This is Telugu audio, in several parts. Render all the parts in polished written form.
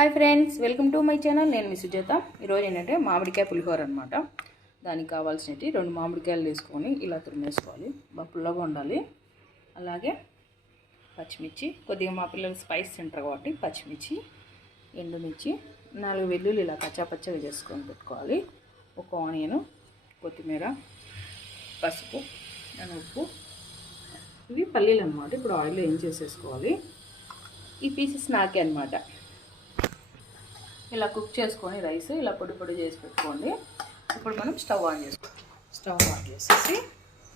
Hi friends, welcome to my channel. నేను మీ సుజాత. ఈరోజు ఏంటంటే మామిడికాయ పులిహోర అనమాట. దానికి కావాల్సినవి 2 మామిడికాయలు తీసుకొని ఇలా తురిమేసుకోవాలి. పుల్లగా ఉండాలి. అలాగే పచ్చిమిర్చి, కొద్దిగా మా పిల్లలు స్పైస్ తింటారు కాబట్టి పచ్చిమిర్చి, ఎండుమిర్చి, 4 వెల్లుల్లి ఇలా పచ్చగా చేసుకొని పెట్టుకోవాలి. ఒక ఆనియన్, కొత్తిమీర, పసుపు, ఉప్పు. ఇవి పల్లీలు అనమాట. ఇప్పుడు ఆయిల్లో ఏం చేసేసుకోవాలి. ఈ పీసెస్ నాకే అనమాట. ఇలా కుక్ చేసుకొని రైస్ ఇలా పొడి చేసి పెట్టుకోండి. ఇప్పుడు మనం స్టవ్ ఆన్ చేసేసి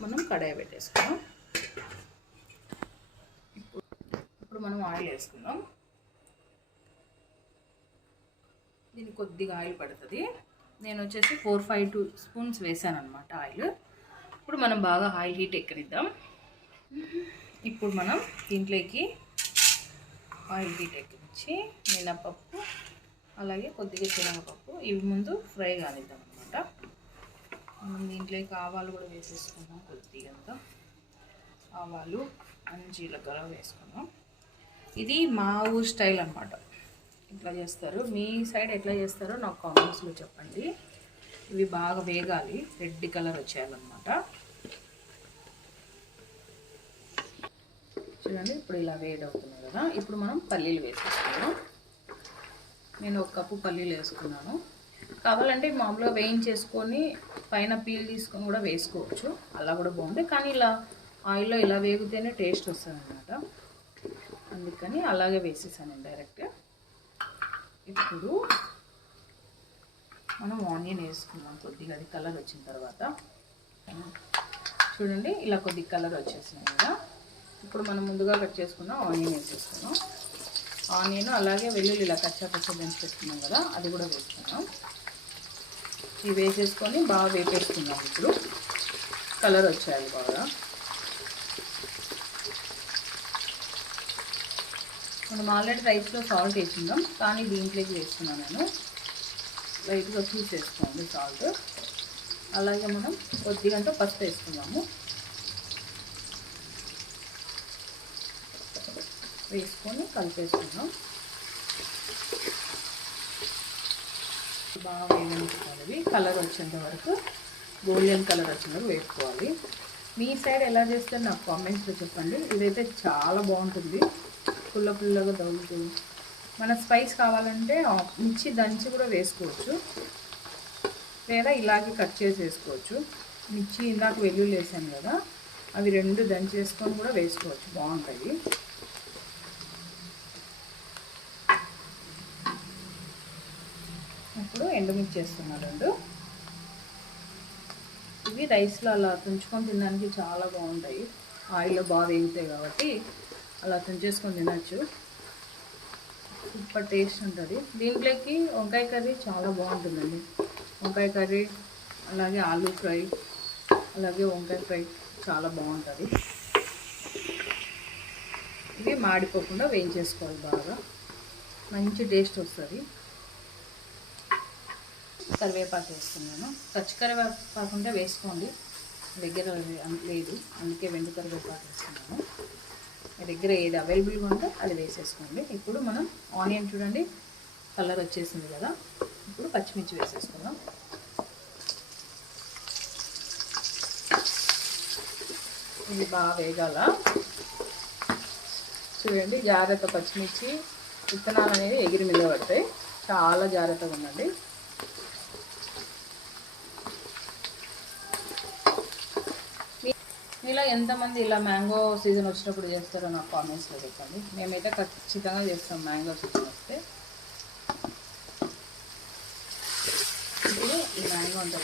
మనం కడాయి పెట్టేసుకుందాం. ఇప్పుడు మనం ఆయిల్ వేసుకుందాం. దీనికి కొద్దిగా ఆయిల్ పడుతుంది. నేను వచ్చేసి 4-5 స్పూన్స్ వేసాను అనమాట ఆయిల్. ఇప్పుడు మనం బాగా ఆయిల్ హీట్ ఎక్కనిద్దాం. ఇప్పుడు మనం దీంట్లోకి ఆయిల్ హీట్ ఎక్కించి మినపప్పు, అలాగే కొద్దిగా శనగపప్పు ఇవి ముందు ఫ్రై కానిద్దాం అనమాట. మనం దీంట్లోకి ఆవాలు కూడా వేసేసుకుందాం. కొద్దిగా ఆవాలు, జీలకర్ర వేసుకుందాం. ఇది మా ఊరు స్టైల్ అనమాట. ఇట్లా చేస్తారు. మీ సైడ్ ఎట్లా చేస్తారో నాకు కామెంట్స్లో చెప్పండి. ఇవి బాగా వేగాలి, రెడ్ కలర్ వచ్చేయాలన్నమాట. చూడండి, ఇప్పుడు ఇలా వేడవుతుంది కదా. ఇప్పుడు మనం పల్లీలు వేసేసుకుందాం. నేను 1 కప్పు పల్లీలు వేసుకున్నాను. కావాలంటే మామూలుగా వేయించేసుకొని పైన పీల్ తీసుకొని కూడా వేసుకోవచ్చు. అలా కూడా బాగుంటుంది. కానీ ఇలా ఆయిల్లో ఇలా వేగితేనే టేస్ట్ వస్తుంది అన్నమాట. అందుకని అలాగే వేసేసాను డైరెక్ట్. ఇప్పుడు మనం ఆనియన్ వేసుకున్నాం. కొద్దిగా అది కలర్ వచ్చిన తర్వాత చూడండి, ఇలా కొద్దిగా కలర్ వచ్చేసినాయి కదా. ఇప్పుడు మనం ముందుగా కట్ చేసుకున్న ఆనియన్ వేసేసుకున్నాం. ఆనియన్ అలాగే వెల్లుల్లి ఇలా కచ్చా దంచి పెట్టుకున్నాం కదా, అది కూడా వేసుకున్నాం. ఇవి వేసేసుకొని బాగా వేపేసుకున్నాం. ఇప్పుడు కలర్ వచ్చాయి బాగా. మనం ఆల్రెడీ రైస్లో సాల్ట్ వేసుకుందాం, కానీ దీంట్లోకి వేసుకున్నాను నేను. లైట్గా చూసేసుకోండి సాల్ట్. అలాగే మనం కొద్దిగా పసుపు వేసుకున్నాము. వేసుకొని కలిపేసుకున్నాం. బాగా వేయించుకోవాలి. కలర్ వచ్చేంత వరకు, గోల్డెన్ కలర్ వచ్చేంత వరకు వేసుకోవాలి. మీ సైడ్ ఎలా చేస్తారు నాకు కామెంట్స్లో చెప్పండి. ఇదైతే చాలా బాగుంటుంది, పుల్లగా తగులుతుంది. మన స్పైస్ కావాలంటే మిర్చి దంచి కూడా వేసుకోవచ్చు, లేదా ఇలాగే కట్ చేసి వేసుకోవచ్చు. మిర్చి ఇందాక వెల్లుల్లి వేసాను కదా, అవి 2 దంచి వేసుకొని కూడా వేసుకోవచ్చు, బాగుంటుంది. ఇప్పుడు ఎండుమిర్చి వేస్తున్నా 2. ఇవి రైస్లో అలా తుంచుకొని తినడానికి చాలా బాగుంటాయి. ఆయిల్లో బాగా వేగుతాయి కాబట్టి అలా తుంచేసుకొని తినచ్చు. సూపర్ టేస్ట్ ఉంటుంది. దీంట్లోకి వంకాయ కర్రీ చాలా బాగుంటుందండి. వంకాయ కర్రీ, అలాగే ఆలూ ఫ్రై, అలాగే వంకాయ ఫ్రై చాలా బాగుంటుంది. ఇవి మాడిపోకుండా వేయించేసుకోవాలి. బాగా మంచి టేస్ట్ వస్తుంది. కరివేపాకు వేసుకున్నాను. పచ్చి కరివేపాకు ఉంటే వేసుకోండి, దగ్గర లేదు, అందుకే వెండి కరివేపాకు వేసుకున్నాను. మీ దగ్గర ఏది అవైలబుల్గా ఉంటే అది వేసేసుకోండి. ఇప్పుడు మనం ఆనియన్ చూడండి కలర్ వచ్చేసింది కదా. ఇప్పుడు పచ్చిమిర్చి వేసేసుకుందాం. ఇది బాగా వేగాల. చూడండి, జాగ్రత్త, పచ్చిమిర్చి విత్తనాలు అనేవి ఎగిరి మీద పడతాయి. చాలా జాగ్రత్తగా ఉండండి. ఇలా ఎంతమంది ఇలా మ్యాంగో సీజన్ వచ్చినప్పుడు చేస్తారో నాకు కామెంట్స్లో చెప్పండి. మేమైతే ఖచ్చితంగా చేస్తాం మ్యాంగో సీజన్ వస్తే. ఇప్పుడు ఈ మ్యాంగో అంతా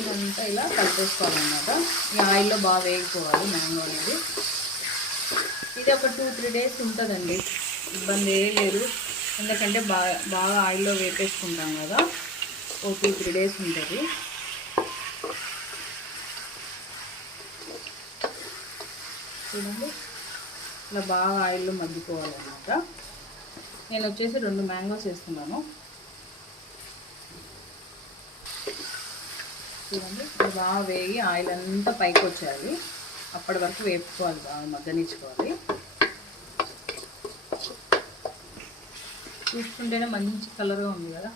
ఇదంతా ఇలా కలిపేసుకోవాలన్నమాట. ఈ ఆయిల్లో బాగా వేగిపోవాలి మ్యాంగో అనేది. ఇది ఒక 2-3 డేస్ ఉంటుందండి, ఇబ్బంది ఏం లేదు. ఎందుకంటే బాగా ఆయిల్లో వేపేసుకుంటాం కదా, ఒక 2-3 డేస్ ఉంటుంది. చూడండి, ఇలా బాగా ఆయిల్లో మగ్గిపోవాలన్నమాట. నేను వచ్చేసి 2 మ్యాంగోస్ వేస్తున్నాను. చూడండి, ఇది బాగా వేగి ఆయిల్ అంతా పైకి వచ్చేయాలి. అప్పటి వరకు వేపుకోవాలి, బాగా మగ్గనిచ్చుకోవాలి. చూసుకుంటేనే మంచి కలర్గా ఉంది కదా.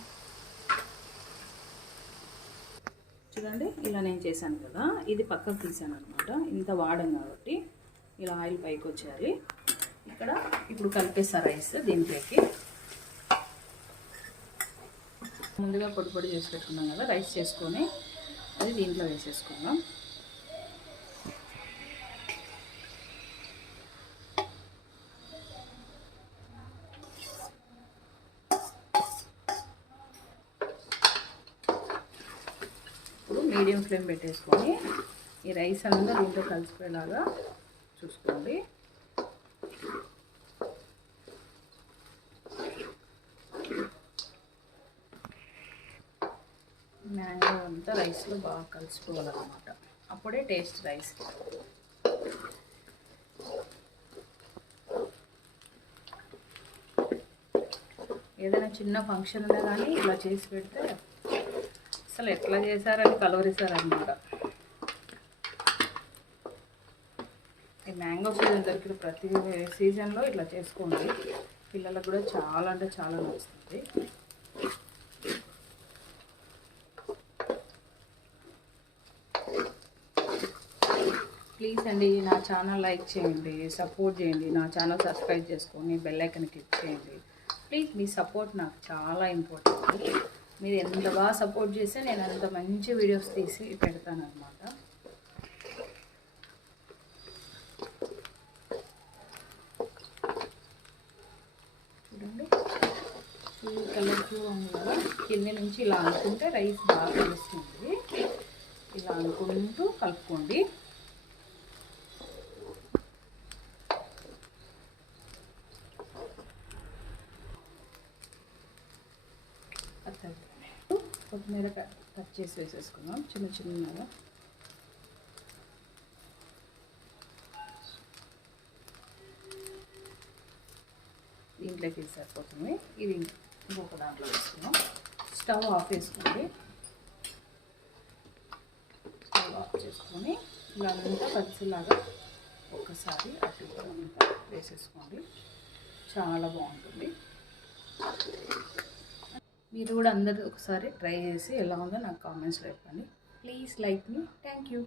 చూడండి ఇలా నేను చేశాను కదా, ఇది పక్కకు తీసాను అనమాట. ఇంత వాడం కాబట్టి ఇలా ఆయిల్ పైకి వచ్చేయాలి. ఇక్కడ ఇప్పుడు కలిపేస్తా రైస్ దీంట్లోకి. ముందుగా పొడి పొడి చేసి పెట్టుకున్నాం కదా, రైస్ చేసుకొని అది దీంట్లో వేసేసుకుందాం. ఇప్పుడు మీడియం ఫ్లేమ్ పెట్టేసుకొని ఈ రైస్ అంతా దీంట్లో కలిసిపోయేలాగా చూసుకోండి. మ్యాంగో అంతా రైస్లో బాగా కలిసిపోవాలన్నమాట, అప్పుడే టేస్ట్ రైస్కి. ఏదైనా చిన్న ఫంక్షన్ ఉన్నా కానీ ఇలా చేసి పెడితే అసలు ఎట్లా చేశారని కలవరిస్తారన్నమాట. ఈ మ్యాంగో సీజన్ దొరికిన ప్రతి సీజన్లో ఇట్లా చేసుకోండి, పిల్లలకు కూడా చాలా అంటే చాలా నచ్చుతుంది. ప్లీజ్ అండి నా ఛానల్ లైక్ చేయండి, సపోర్ట్ చేయండి, నా ఛానల్ సబ్స్క్రైబ్ చేసుకొని బెల్ ఐకాన్ క్లిక్ చేయండి. ప్లీజ్ మీ సపోర్ట్ నాకు చాలా ఇంపార్టెంట్. మీరు ఎంత బాగా సపోర్ట్ చేస్తే నేను అంత మంచి వీడియోస్ తీసి పెడతాను అన్నమాట. చూడండి ఫుల్ కలర్ఫుల్ ఉంది కదా. కింద నుంచి ఇలా అనుకుంటే రైస్ బాగా కలుస్తుంది. ఇలా అనుకుంటూ కలుపుకోండి. కొత్తిమీర కట్ చేసి వేసేసుకుందాం చిన్న చిన్నగా. దీంట్లోకి సరిపోతుంది. ఇది ఇంకొక దాంట్లో వేసుకుందాం. స్టవ్ ఆఫ్ చేసుకోండి. స్టవ్ ఆఫ్ చేసుకొని ఇలా అంతా కలిసిలాగా ఒక్కసారి అటు అంతా వేసేసుకోండి. చాలా బాగుంటుంది. మీరు కూడా అందరూ ఒకసారి ట్రై చేసి ఎలా ఉందో నాకు కామెంట్స్లో చెప్పండి. Please like me. Thank you.